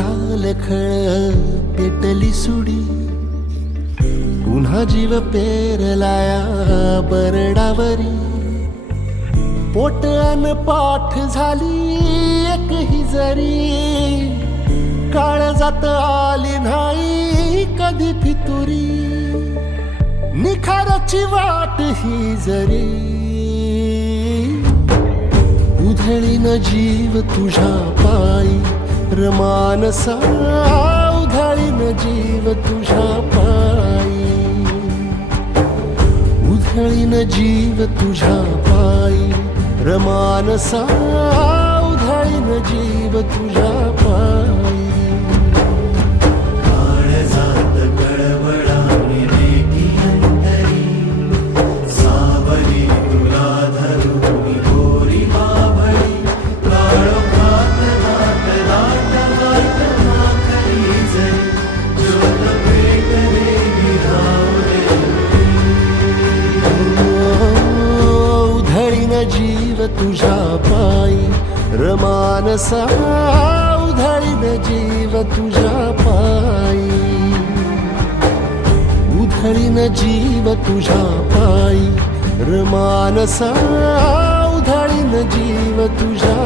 चाल खळ पेटली सुडी, पुन्हा जीव पेरलाया बरडावरी. पोट अन पाठ झाली एक ही जरी, काळजात आली नाही कधी फितुरी. निखाराची वाट ही जरी, उधळीन जीव तुझ्या पायी रमानसा. उधळीन जीव तुझ्या पायी, उधळीन जीव तुझ्या पायी रमानसा. उधळीन जीव तुझ्या पायी. काळजात कळवळाने देखी अंतरी, सावली तुला धरून गोरी माभळी. काळोखात नाट नाट नाट माखली जरी, ज्योत पेटले विरावले. उधळीन जीव तुझ्या पायी रमानसा. उधळीन जीव तुझ्या पायी, उधळीन जीव तुझ्या पायी रमानसा. उधळीन जीव तुझ्या